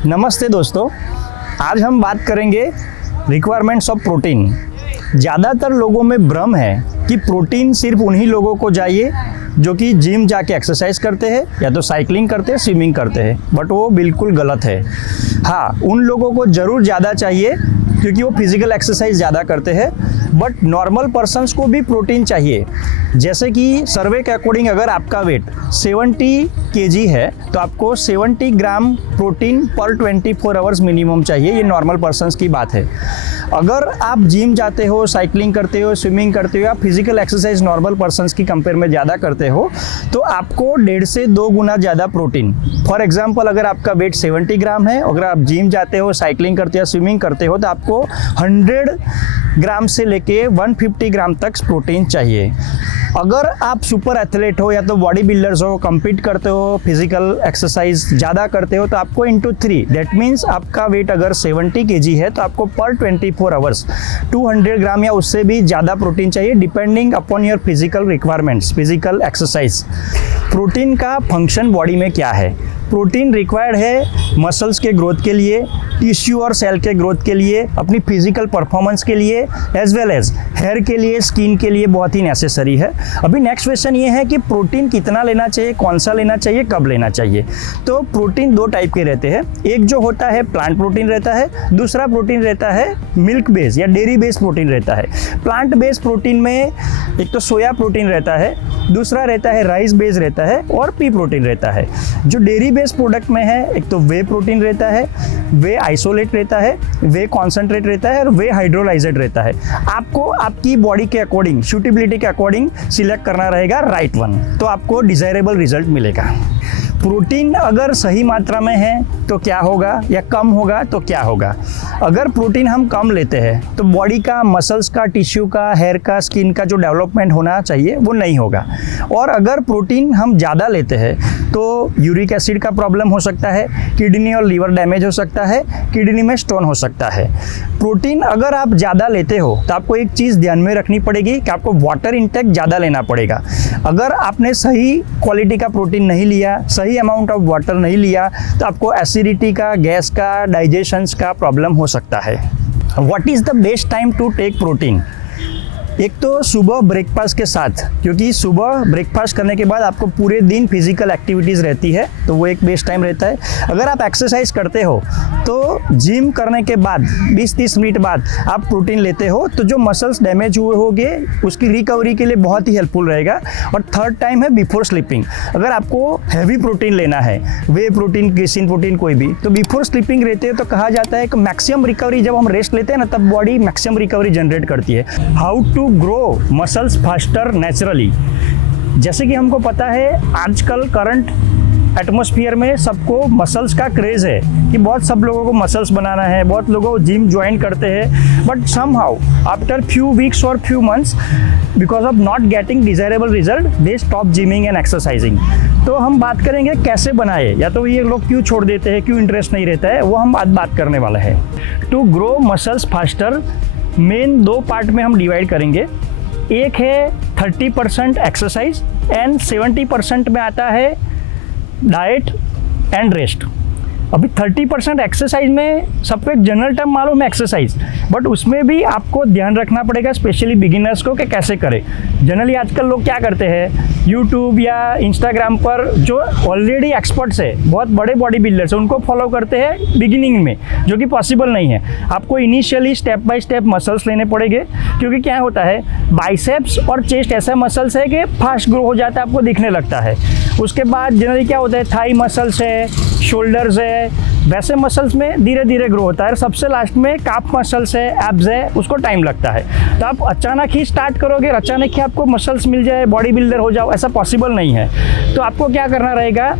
नमस्ते दोस्तों, आज हम बात करेंगे रिक्वायरमेंट्स ऑफ प्रोटीन। ज़्यादातर लोगों में भ्रम है कि प्रोटीन सिर्फ उन्हीं लोगों को चाहिए जो कि जिम जाके एक्सरसाइज करते हैं या तो साइकिलिंग करते हैं, स्विमिंग करते हैं, बट वो बिल्कुल गलत है। हाँ, उन लोगों को ज़रूर ज़्यादा चाहिए क्योंकि वो फिजिकल एक्सरसाइज ज़्यादा करते हैं, बट नॉर्मल पर्सन्स को भी प्रोटीन चाहिए। जैसे कि सर्वे के अकॉर्डिंग अगर आपका वेट 70 kg है तो आपको 70 ग्राम प्रोटीन पर 24 आवर्स मिनिमम चाहिए। ये नॉर्मल पर्सन्स की बात है। अगर आप जिम जाते हो, साइकिलिंग करते हो, स्विमिंग करते हो या फिजिकल एक्सरसाइज नॉर्मल पर्सन्स की कंपेयर में ज़्यादा करते हो तो आपको 1.5 से 2 गुना ज़्यादा प्रोटीन। फॉर एग्जांपल, अगर आपका वेट 70 ग्राम है, अगर आप जिम जाते हो, साइकिलिंग करते हो, स्विमिंग करते हो तो आपको 100 ग्राम से लेके 150 ग्राम तक प्रोटीन चाहिए। अगर आप सुपर एथलीट हो या तो बॉडी बिल्डर्स हो, compete करते हो, फिजिकल एक्सरसाइज ज़्यादा करते हो तो आपको into 3, दैट मीन्स आपका वेट अगर 70 kg है तो आपको पर 24 आवर्स 200 ग्राम या उससे भी ज़्यादा प्रोटीन चाहिए, depending upon your physical requirements, physical exercise. Protein का फंक्शन बॉडी में क्या है? प्रोटीन रिक्वायर्ड है मसल्स के ग्रोथ के लिए, टिश्यू और सेल के ग्रोथ के लिए, अपनी फिजिकल परफॉर्मेंस के लिए, एज वेल एज हेयर के लिए, स्किन के लिए बहुत ही नेसेसरी है। अभी नेक्स्ट क्वेश्चन ये है कि प्रोटीन कितना लेना चाहिए, कौन सा लेना चाहिए, कब लेना चाहिए। तो प्रोटीन 2 टाइप के रहते हैं। एक जो होता है प्लांट प्रोटीन रहता है, दूसरा प्रोटीन रहता है मिल्क बेस या डेयरी बेस्ड प्रोटीन रहता है। प्लांट बेस्ड प्रोटीन में एक तो सोया प्रोटीन रहता है, दूसरा रहता है राइस बेस रहता है और पी प्रोटीन रहता है। जो डेयरी बेस्ड प्रोडक्ट में है, एक तो वे प्रोटीन रहता है, वे आइसोलेट रहता है, वे कॉन्सेंट्रेट रहता है और वे हाइड्रोलाइज्ड रहता है। आपको आपकी बॉडी के अकॉर्डिंग, सूटेबिलिटी के अकॉर्डिंग सिलेक्ट करना रहेगा राइट वन, तो आपको डिजायरेबल रिजल्ट मिलेगा। प्रोटीन अगर सही मात्रा में है तो क्या होगा या कम होगा तो क्या होगा? अगर प्रोटीन हम कम लेते हैं तो बॉडी का, मसल्स का, टिश्यू का, हेयर का, स्किन का जो डेवलपमेंट होना चाहिए वो नहीं होगा। और अगर प्रोटीन हम ज़्यादा लेते हैं तो यूरिक एसिड का प्रॉब्लम हो सकता है, किडनी और लीवर डैमेज हो सकता है, किडनी में स्टोन हो सकता है। प्रोटीन अगर आप ज़्यादा लेते हो तो आपको एक चीज़ ध्यान में रखनी पड़ेगी कि आपको वाटर इंटेक ज़्यादा लेना पड़ेगा। अगर आपने सही क्वालिटी का प्रोटीन नहीं लिया, सही अमाउंट ऑफ वाटर नहीं लिया तो आपको एसिडिटी का, गैस का, डाइजेशंस का प्रॉब्लम हो सकता है। What is the best time to take protein? एक तो सुबह ब्रेकफास्ट के साथ, क्योंकि सुबह ब्रेकफास्ट करने के बाद आपको पूरे दिन फिजिकल एक्टिविटीज़ रहती है तो वो एक बेस्ट टाइम रहता है। अगर आप एक्सरसाइज करते हो तो जिम करने के बाद 20-30 मिनट बाद आप प्रोटीन लेते हो तो जो मसल्स डैमेज हुए होंगे उसकी रिकवरी के लिए बहुत ही हेल्पफुल रहेगा। और थर्ड टाइम है बिफोर स्लीपिंग। अगर आपको हैवी प्रोटीन लेना है, वे प्रोटीन, क्रिसिन प्रोटीन कोई भी, तो बिफोर स्लीपिंग रहते हैं तो कहा जाता है कि मैक्सिमम रिकवरी, जब हम रेस्ट लेते हैं ना तब बॉडी मैक्सिमम रिकवरी जनरेट करती है। How to grow muscles faster naturally? जैसे कि हमको पता है आजकल करंट एटमॉस्फेयर में सबको मसल्स का क्रेज़ है कि बहुत सब लोगों को मसल्स बनाना है, बहुत लोगों को जिम ज्वाइन करते हैं, but somehow after few weeks और few months because of not getting desirable result they stop gyming and exercising. तो हम बात करेंगे कैसे बनाए, या तो ये लोग क्यों छोड़ देते हैं, क्यों इंटरेस्ट नहीं रहता है, वो हम आज बात करने वाले हैं। To grow muscles faster main 2 part में हम डिवाइड करेंगे। एक है 30% एक्सरसाइज एंड 70% में आता है डाइट एंड रेस्ट। अभी 30% एक्सरसाइज में सबको एक जनरल टर्म मालूम है एक्सरसाइज, बट उसमें भी आपको ध्यान रखना पड़ेगा स्पेशली बिगिनर्स को कि कैसे करें। जनरली आजकल लोग क्या करते हैं, यूट्यूब या इंस्टाग्राम पर जो ऑलरेडी एक्सपर्ट्स है, बहुत बड़े बॉडी बिल्डर्स हैं, उनको फॉलो करते हैं बिगिनिंग में, जो कि पॉसिबल नहीं है। आपको initially step by step muscles लेने पड़ेंगे, क्योंकि क्या होता है बाइसेप्स और चेस्ट ऐसा मसल्स है कि फास्ट ग्रो हो जाता है, आपको दिखने लगता है। उसके बाद जनरली क्या होता है, थाई मसल्स है, शोल्डर्स है, वैसे मसल्स में धीरे धीरे ग्रो होता है। सबसे लास्ट में काफ मसल्स है, एब्स है, उसको टाइम लगता है। तो आप अचानक ही स्टार्ट करोगे, अचानक ही आपको मसल्स मिल जाए, बॉडी बिल्डर हो जाओ, ऐसा पॉसिबल नहीं है। तो आपको क्या करना रहेगा,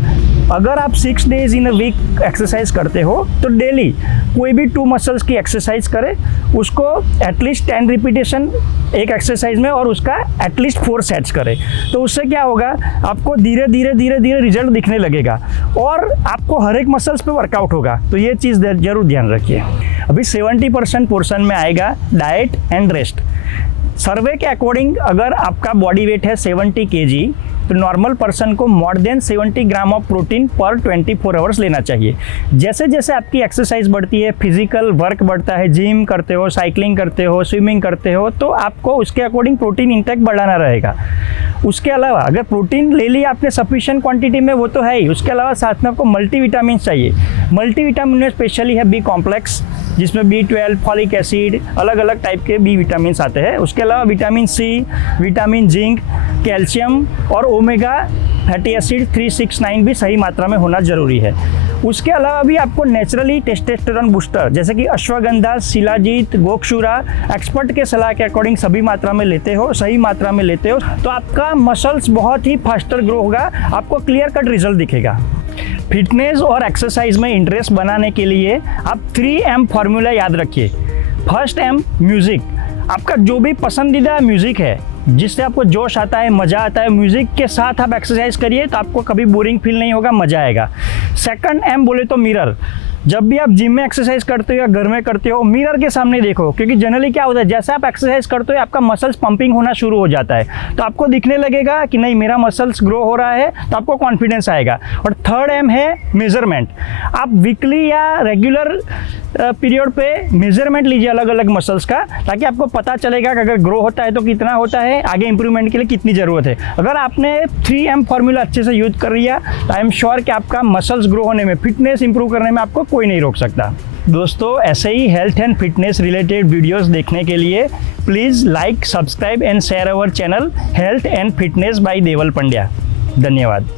अगर आप 6 days in a week exercise करते हो तो डेली कोई भी 2 मसल्स की एक्सरसाइज करें, उसको एटलीस्ट 10 रिपीटेशन एक एक्सरसाइज में और उसका एटलीस्ट 4 सेट्स करें। तो उससे क्या होगा, आपको धीरे धीरे रिजल्ट दिखने लगेगा और आपको हर एक मसल्स पे वर्कआउट होगा। तो ये चीज़ जरूर ध्यान रखिए। अभी 70% पोर्शन में आएगा डाइट एंड रेस्ट। सर्वे के अकॉर्डिंग अगर आपका बॉडी वेट है 70 kg तो नॉर्मल पर्सन को more than 70 gram of protein पर 24 आवर्स लेना चाहिए। जैसे जैसे आपकी एक्सरसाइज बढ़ती है, फिजिकल वर्क बढ़ता है, जिम करते हो, साइकिलिंग करते हो, स्विमिंग करते हो, तो आपको उसके अकॉर्डिंग प्रोटीन इंटेक बढ़ाना रहेगा। उसके अलावा अगर प्रोटीन ले लिया आपने सफिशिएंट क्वांटिटी में, वो तो है ही, उसके अलावा साथ में आपको मल्टीविटामिन चाहिए। मल्टीविटामिन में स्पेशली है बी कॉम्प्लेक्स, जिसमें B12, फॉलिक एसिड, अलग अलग टाइप के बी विटामिन आते हैं। उसके अलावा vitamin C, vitamin zinc, calcium और ओमेगा फैटी एसिड 369 भी सही मात्रा में होना जरूरी है। उसके अलावा भी आपको नेचुरली टेस्टोस्टेरोन बूस्टर जैसे कि अश्वगंधा, शिलाजीत, गोक्षुरा एक्सपर्ट के सलाह के अकॉर्डिंग सभी मात्रा में लेते हो, सही मात्रा में लेते हो, तो आपका मसल्स बहुत ही फास्टर ग्रो होगा, आपको क्लियर कट रिजल्ट दिखेगा। फिटनेस और एक्सरसाइज में इंटरेस्ट बनाने के लिए आप 3M फार्मूला याद रखिए। फर्स्ट M म्यूजिक, आपका जो भी पसंदीदा म्यूजिक है, जिससे आपको जोश आता है, मज़ा आता है, म्यूजिक के साथ आप एक्सरसाइज करिए तो आपको कभी बोरिंग फील नहीं होगा, मज़ा आएगा। सेकंड M बोले तो मिरर, जब भी आप जिम में एक्सरसाइज करते हो या घर में करते हो, मिरर के सामने देखो, क्योंकि जनरली क्या होता है, जैसे आप एक्सरसाइज करते हो आपका मसल्स पंपिंग होना शुरू हो जाता है, तो आपको दिखने लगेगा कि नहीं मेरा मसल्स ग्रो हो रहा है, तो आपको कॉन्फिडेंस आएगा। और थर्ड M है मेजरमेंट, आप वीकली या रेगुलर पीरियड पे मेजरमेंट लीजिए अलग अलग मसल्स का, ताकि आपको पता चलेगा कि अगर ग्रो होता है तो कितना होता है, आगे इंप्रूवमेंट के लिए कितनी ज़रूरत है। अगर आपने 3M फार्मूला अच्छे से यूज कर लिया तो आई एम श्योर कि आपका मसल्स ग्रो होने में, फिटनेस इंप्रूव करने में आपको कोई नहीं रोक सकता। दोस्तों, ऐसे ही health and fitness related videos देखने के लिए please like, subscribe and share our channel health and fitness by Deval Pandya. धन्यवाद।